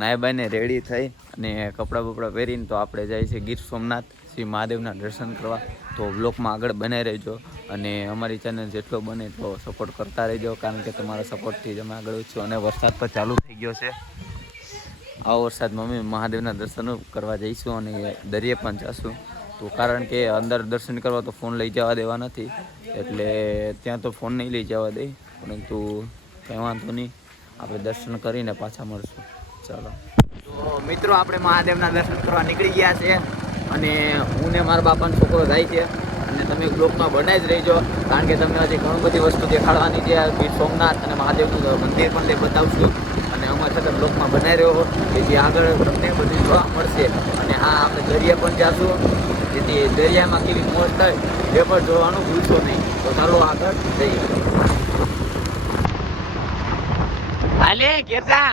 નાય બાઈને રેડી થઈ અને કપડાં બપડા પહેરીને તો આપણે જાય છે ગીર સોમનાથ શ્રી મહાદેવના દર્શન કરવા. તો બ્લોગમાં આગળ બનાવી રહેજો અને અમારી ચેનલ જેટલો બને એટલો સપોર્ટ કરતા રહેજો, કારણ કે તમારા સપોર્ટથી જ અમે આગળ છું. અને વરસાદ પણ ચાલુ થઈ ગયો છે. આવો વરસાદ મમ્મી મહાદેવના દર્શન કરવા જઈશું અને દરિયે પણ જઈશું. તો કારણ કે અંદર દર્શન કરવા તો ફોન લઈ જવા દેવા નથી, એટલે ત્યાં તો ફોન નહીં લઈ જવા દે, પરંતુ કંઈ વાંધો નહીં, આપણે દર્શન કરીને પાછા મળશું. ચાલો તો મિત્રો, આપણે મહાદેવના દર્શન કરવા નીકળી ગયા છે અને હું ને મારા બાપાનો છોકરો જાય છે. અને તમે બ્લોગમાં બનાવી જ રહીજો, કારણ કે તમને હજી ઘણી બધી વસ્તુ દેખાડવાની છે. ગીર સોમનાથ અને મહાદેવનું મંદિર પણ તે બતાવશું અને અમારી સાથે બ્લોગમાં બનાવી રહ્યો કે જે આગળ તમને બધું જોવા મળશે. અને હા, આપણે દરિયા પણ જઈશું, જેથી દરિયામાં કેવી મોજ થાય એ પણ જોવાનું ભૂલશો નહીં. તો ચાલો આગળ જઈએ. હાલે કેતા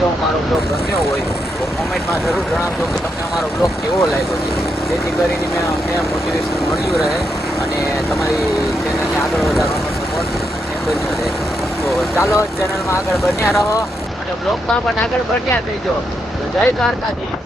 જો અમારો બ્લોગ ગમ્યો હોય તો કોમેન્ટમાં જરૂર જણાવજો કે તમને અમારો બ્લોગ કેવો લાગ્યો છે, જેથી કરીને અમને મોટિવેશન મળ્યું રહે અને તમારી ચેનલને આગળ વધારવાનો સપોર્ટ બન્યો રહે. તો ચાલો ચેનલમાં આગળ બન્યા રહો અને બ્લોગમાં પણ આગળ બન્યા થઈજો. તો જય દ્વારકાધીશ.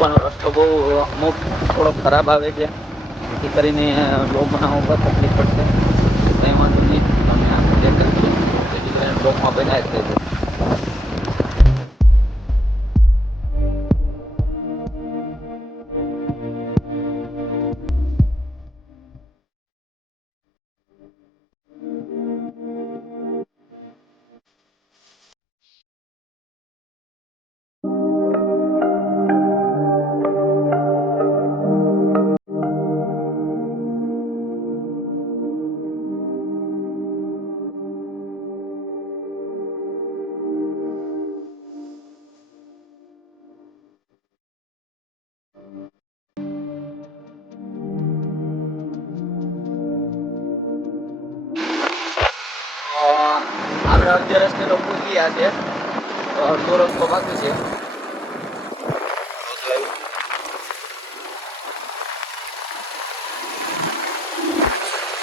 પણ રસ્તો બહુ અમુક થોડો ખરાબ આવે છે, જેથી કરીને બ્લોગ બનાવવા પર તકલીફ પડશે. કંઈ વાંધો નહીં, તમે આપણે દેખાડશું, જેથી કરીને બ્લોગમાં બનાવી દેજો. આપણે અડધે રસ્તે તો પૂછી ગયા છે, તો અડધો રસ્તો બાકી છે.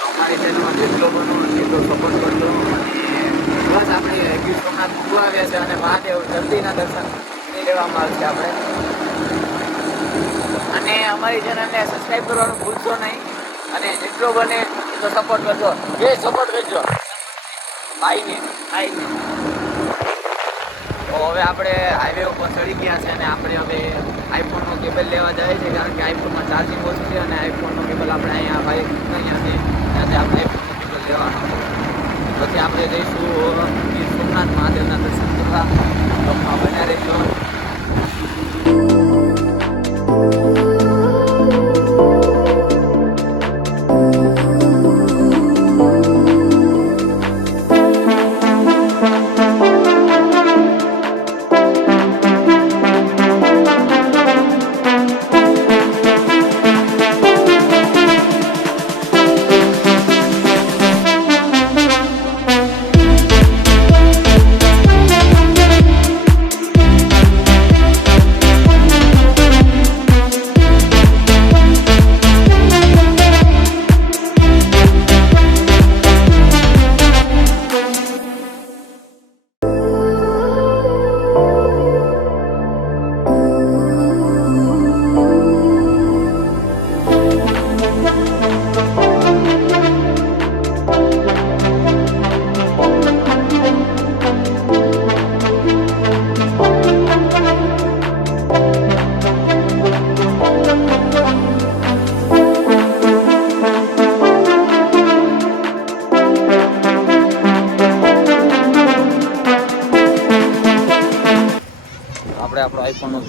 અમારી ચેનલમાં જેટલો બનો એટલો સપોર્ટ કરજો. બસ આપણે ગીર સોમનાથ પૂરું આવ્યા છે અને મહાદેવ જલ્દીના દર્શન કરી લેવામાં આવશે આપણે. અને અમારી ચેનલને સબસ્ક્રાઈબ કરવાનું ભૂલશો નહીં અને જેટલો બને એટલો સપોર્ટ કરજો. જે સપોર્ટ કરજો ભાઈને. તો હવે આપણે હાઈવે ઉપર ચડી ગયા છે અને આપણે હવે આઈફોનનો કેબલ લેવા જાય છે, કારણ કે આઈફોનમાં ચાર્જિંગ ઓછું છે અને આઈફોનનો કેબલ આપણે અહીંયા ભાઈ અહીંયાથી ત્યાંથી આપણે આઈફોનનો કેબલ લેવાનો. પછી આપણે જઈશું ગીર સોમનાથ મહાદેવના દર્શન કરવા. બનાવી રહીશું.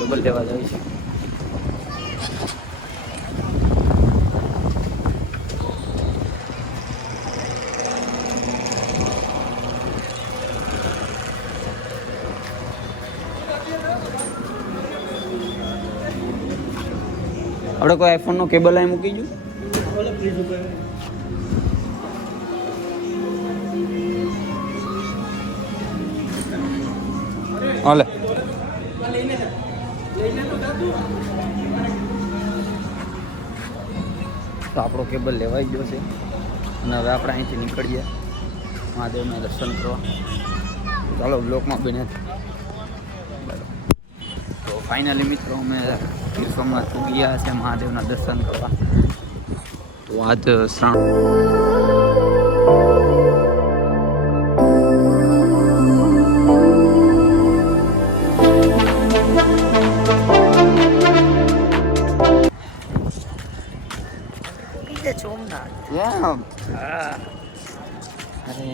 કેબલ લેવા જાય છે. આપણે કોઈ આઈફોન નો કેબલ અહીં મૂકી ગયું. હાલે તો આપણો કેબલ લેવાઈ ગયો છે અને હવે આપણે અહીંથી નીકળીએ મહાદેવના દર્શન કરવા. ચાલો બ્લોકમાં બને. તો ફાઇનલી મિત્રો અમે ગીર સોમનાથ ગયા છે મહાદેવના દર્શન કરવા. તો આજ સોમનાથ. અરે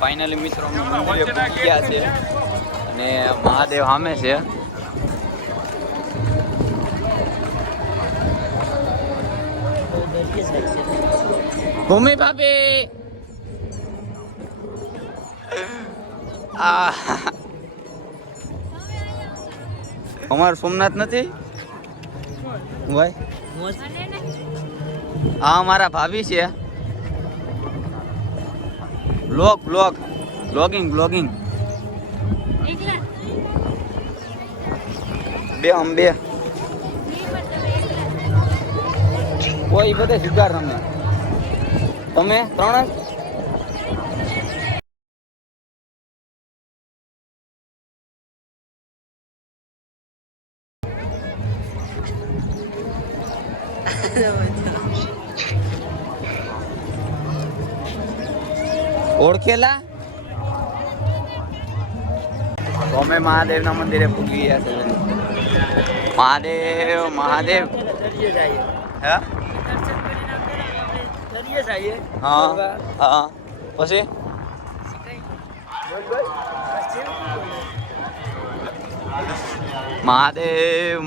ફાઇનલી મિત્રો અમે મંદિરે પહોંચી ગયા છે અને મહાદેવ સામે છે. ભૂમિ ભાભી અમારું સોમનાથ નથી ભાઈ. હા અમારા ભાભી છે. બ્લોગિંગ બે આમ બે કોઈ બધે સુધાર તમે ત્રણ ઓળખેલા. તો અમે મહાદેવના મંદિરે પૂગી ગયા છે. મહાદેવ હે હા પછી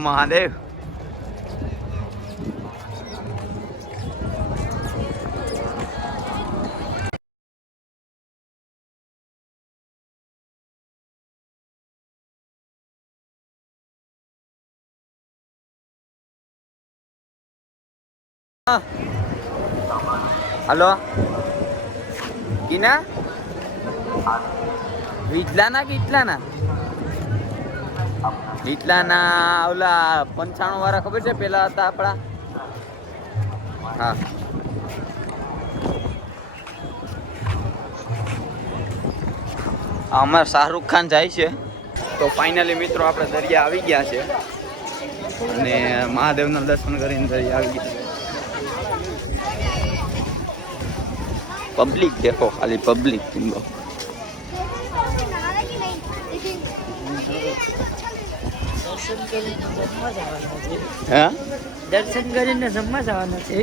મહાદેવ હલો કિના વીટલાના ઓલા 95 વાળા ખબર છે પેલા હતા આપણા. હા અમારે શાહરૂખ ખાન જાય છે. તો ફાઇનલી મિત્રો આપણે દરિયા આવી ગયા છે અને મહાદેવના દર્શન કરીને દરિયા આવી ગયા. પબ્લિક દેખો ખાલી પબ્લિક तुम लोग. દર્શન કરીને જમવા જવાના છે.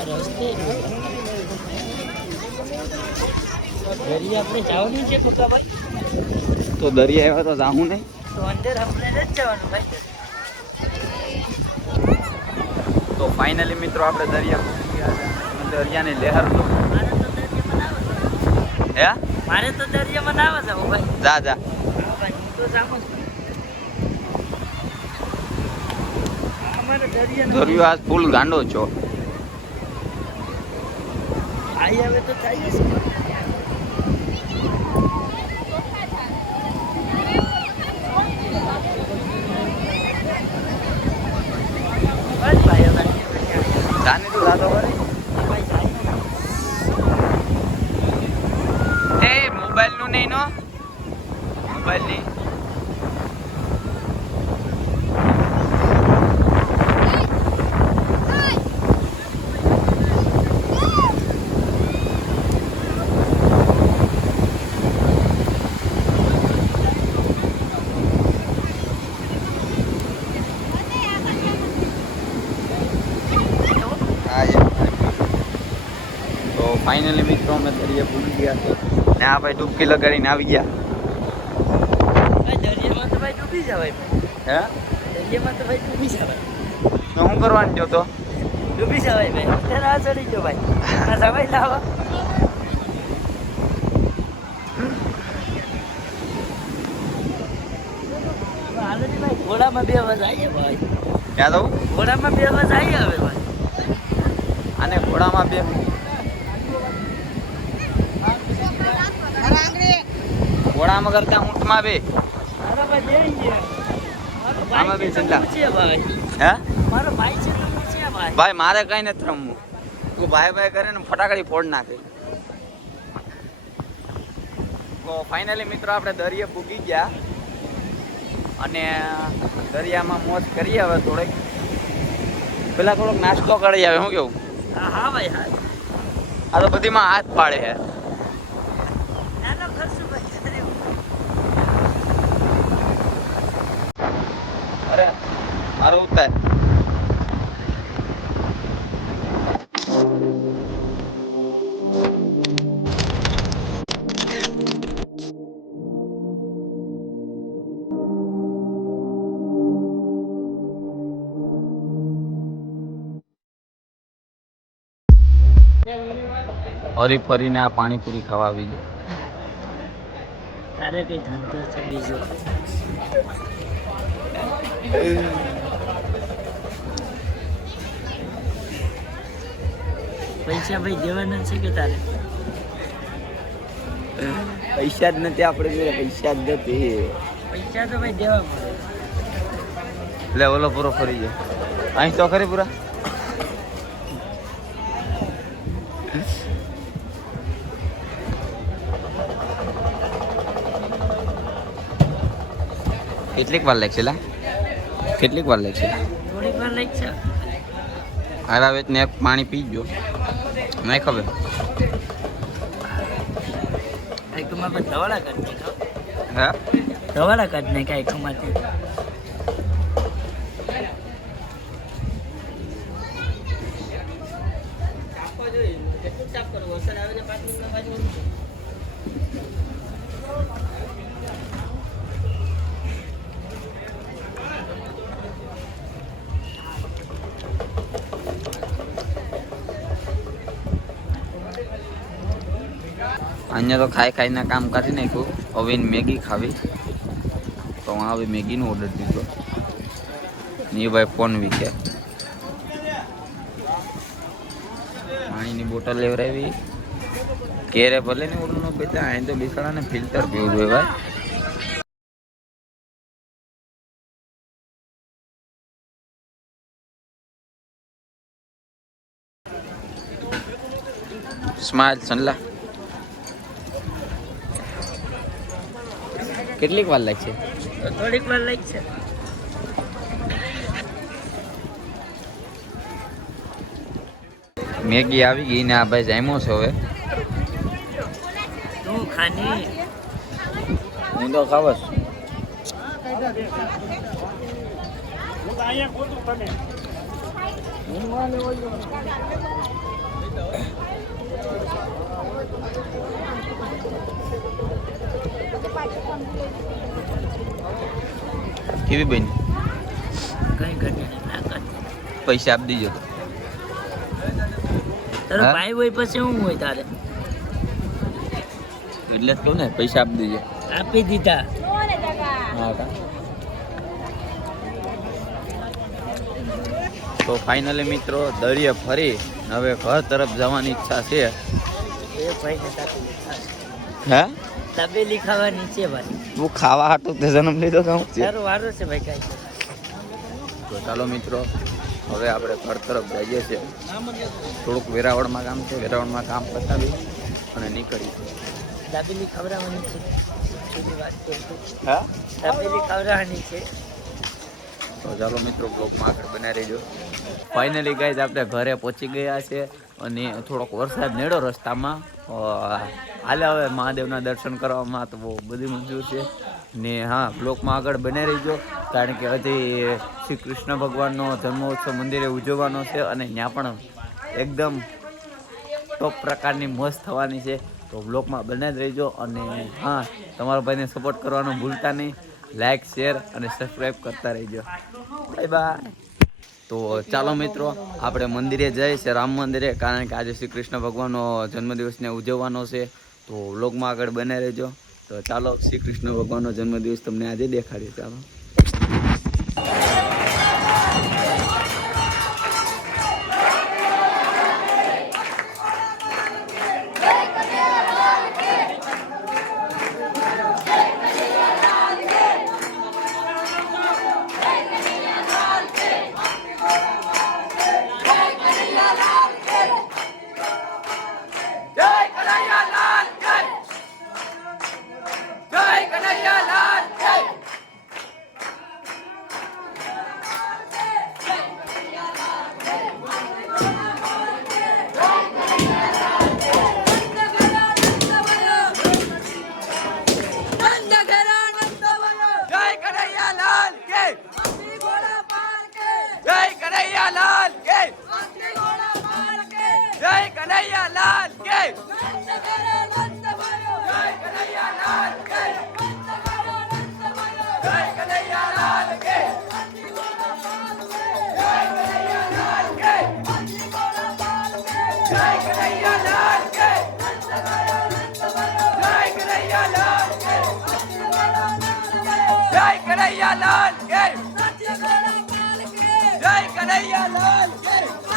અરે રસ્તે દરિયા આપણે જવાનું છે કોકાભાઈ? તો દરિયા આવ્યા તો જાઉં નહીં. તો અંદર આપણે નથી જવાનું ભાઈ. તો ફાઇનલી મિત્રો આપણે દરિયાની લહેર તો મારે તો દરિયામાં ના આવે છે ભાઈ. જા જા. હા ભાઈ, હું તો જામ જ. અમારે દરિયો આજ ફૂલ ગાંડો છો. આઈ આવે તો થાય છે. બસ ભાઈ હવે જાને તું જાતો કરે. ભાઈ જાય. એ મોબાઈલ નું નહીં નો મોબાઈલ ની ફાઇનલી મિત્રો અમે દરિયા પૂરી ગયા છે ને આ ભાઈ ડૂબકી લગાડીને આવી ગયા. ભાઈ દરિયામાં તો ભાઈ ડૂબી જવાય ભાઈ. હે દરિયામાં તો ભાઈ ડૂબી જવાય. તો હું કરવાનું જો તો ડૂબી જવાય ભાઈ. અત્યારે આ ચડી ગયો ભાઈ. આ જવાય લાવા. હાલો ને ભાઈ, ઘોડામાં 2 અવાજ આવી ભાઈ. ક્યાં દઉં ઘોડામાં 2 અવાજ આવી આવે ભાઈ. આને ઘોડામાં બે ઘોડામાં કરતા ઊંટમાં બે. મારો ભાઈ બેહી ગયા. મારો આમાં ભાઈ બી છે તો ચંદા. પૂછે ભાઈ. હે મારો ભાઈ છે તો પૂછે ભાઈ. ભાઈ મારે કઈ નથી રમવું. તું ભાઈ ભાઈ કરે ને ફટાકડી ફોડ નાખે. તો ફાઇનલી મિત્રો આપણે દરિયે પૂગી ગયા અને દરિયામાં મોજ કરીએ હવે થોડીક. પેલા થોડોક નાસ્તો કરી આવે. શું કેવું? હા હા ભાઈ હા. આ તો બધીમાં હાથ પાડે છે. નાનો ખર્ચો ભાઈ. અરે મારું ઉતાર. હરી ફરીને આ પાણીપુરી ખાવા આવી ગયો. તારે કઈ ધંધો છે બીજો? પૈસા ભાઈ દેવાના છે કે તારે? પૈસા જ નથી આપણે જોડે. પૈસા જ નથી. પૈસા તો ભાઈ દેવા પડે. લે ઓલો પૂરો ફરી ગયો. અહીં તો ખરી પૂરા. કેટલીક વાર લાગશે લા? કેટલીક વાર લાગશે? થોડીક વાર લાગ છે. હારા વેચને એક પાણી પી ગયો. નહીં ખબર. કઈ કમા પર ધવાડા કાઢ નાખો. હે ધવાડા કાઢ નાખ કઈ કમાતી. અહીંયા તો ખાઈ ખાઈને કામ કાઢી નાખ્યું. હવે મેગી ખાવી તો હવે મેગીનો ઓર્ડર દીધો. ને એ ભાઈ ફોન વીક્યા. પાણીની બોટલ લેવડાવી. કેરે ભલે ને ઓર્ડર નો બેટા. અહીં તો બિસાડાને ફિલ્ટર પીવું જોઈએ ભાઈ. સ્માઇલ સનલા. કેટલીક વાર લાગશે? થોડીક વાર લાગ છે. મેગી આવી ગઈ ને આ ભાઈ જામ્યો છે હવે. તું ખાની. હું તો ખાવસ. કેવી બેન કઈ ઘટે ના કરતી. પૈસા આપી દીજો. તારો હા? ભાઈ હોય પછી શું હોય તારે? એટલે જ કહું ને પૈસા આપી દીજો. આપી દીધા. હા કા. તો ફાઇનલી મિત્રો દરિયે ફરી હવે ઘર તરફ જવાની ઈચ્છા છે. એ ભાઈને તબેલી હે તબેલી ખાવાની છે ભાઈ. તું ખાવા હાટું તે જન્મ લીધો તો હું છે. તારો વારો છે ભાઈ કાંઈ. તો ચાલો મિત્રો હવે આપણે ઘર તરફ જઈએ છીએ. થોડુંક વેરાવળમાં કામ છે, વેરાવળમાં કામ પતાવી અને નીકળીએ. તબેલી ખવડાવવાની છે. એની વાત કરું છું. હા તબેલી ખવડાવવાની છે. તો ચાલો મિત્રો બ્લોગમાં આગળ બનાવી રહીજો. ફાઇનલી ગાઈઝ આપણે ઘરે પહોંચી ગયા છે અને થોડોક વરસાદ નેડો રસ્તામાં. હાલે હવે મહાદેવના દર્શન કરવામાં તો બહુ બધી મંજૂર છે ને. હા બ્લોગમાં આગળ બનાવી રહીજો કારણ કે હજી શ્રી કૃષ્ણ ભગવાનનો જન્મોત્સવ મંદિરે ઉજવવાનો છે અને ત્યાં પણ એકદમ ટોપ પ્રકારની મોજ થવાની છે. તો બ્લોગમાં બનાવી જ રહીજો અને હા તમારા ભાઈને સપોર્ટ કરવાનું ભૂલતા નહીં. લાઈક શેર અને સબસ્ક્રાઈબ કરતા રહીજો. Bye bye. તો ચાલો મિત્રો આપણે મંદિરે જઈએ છીએ, રામ મંદિરે, કારણ કે આજે શ્રી કૃષ્ણ ભગવાનનો જન્મદિવસને ઉજવવાનો છે. તો વ્લોગમાં આગળ બને રહેજો. તો ચાલો શ્રી કૃષ્ણ ભગવાનનો જન્મદિવસ તમને આજે દેખાડીએ. ચાલો. કનૈયાલાલ કે જય કનૈયાલાલ કે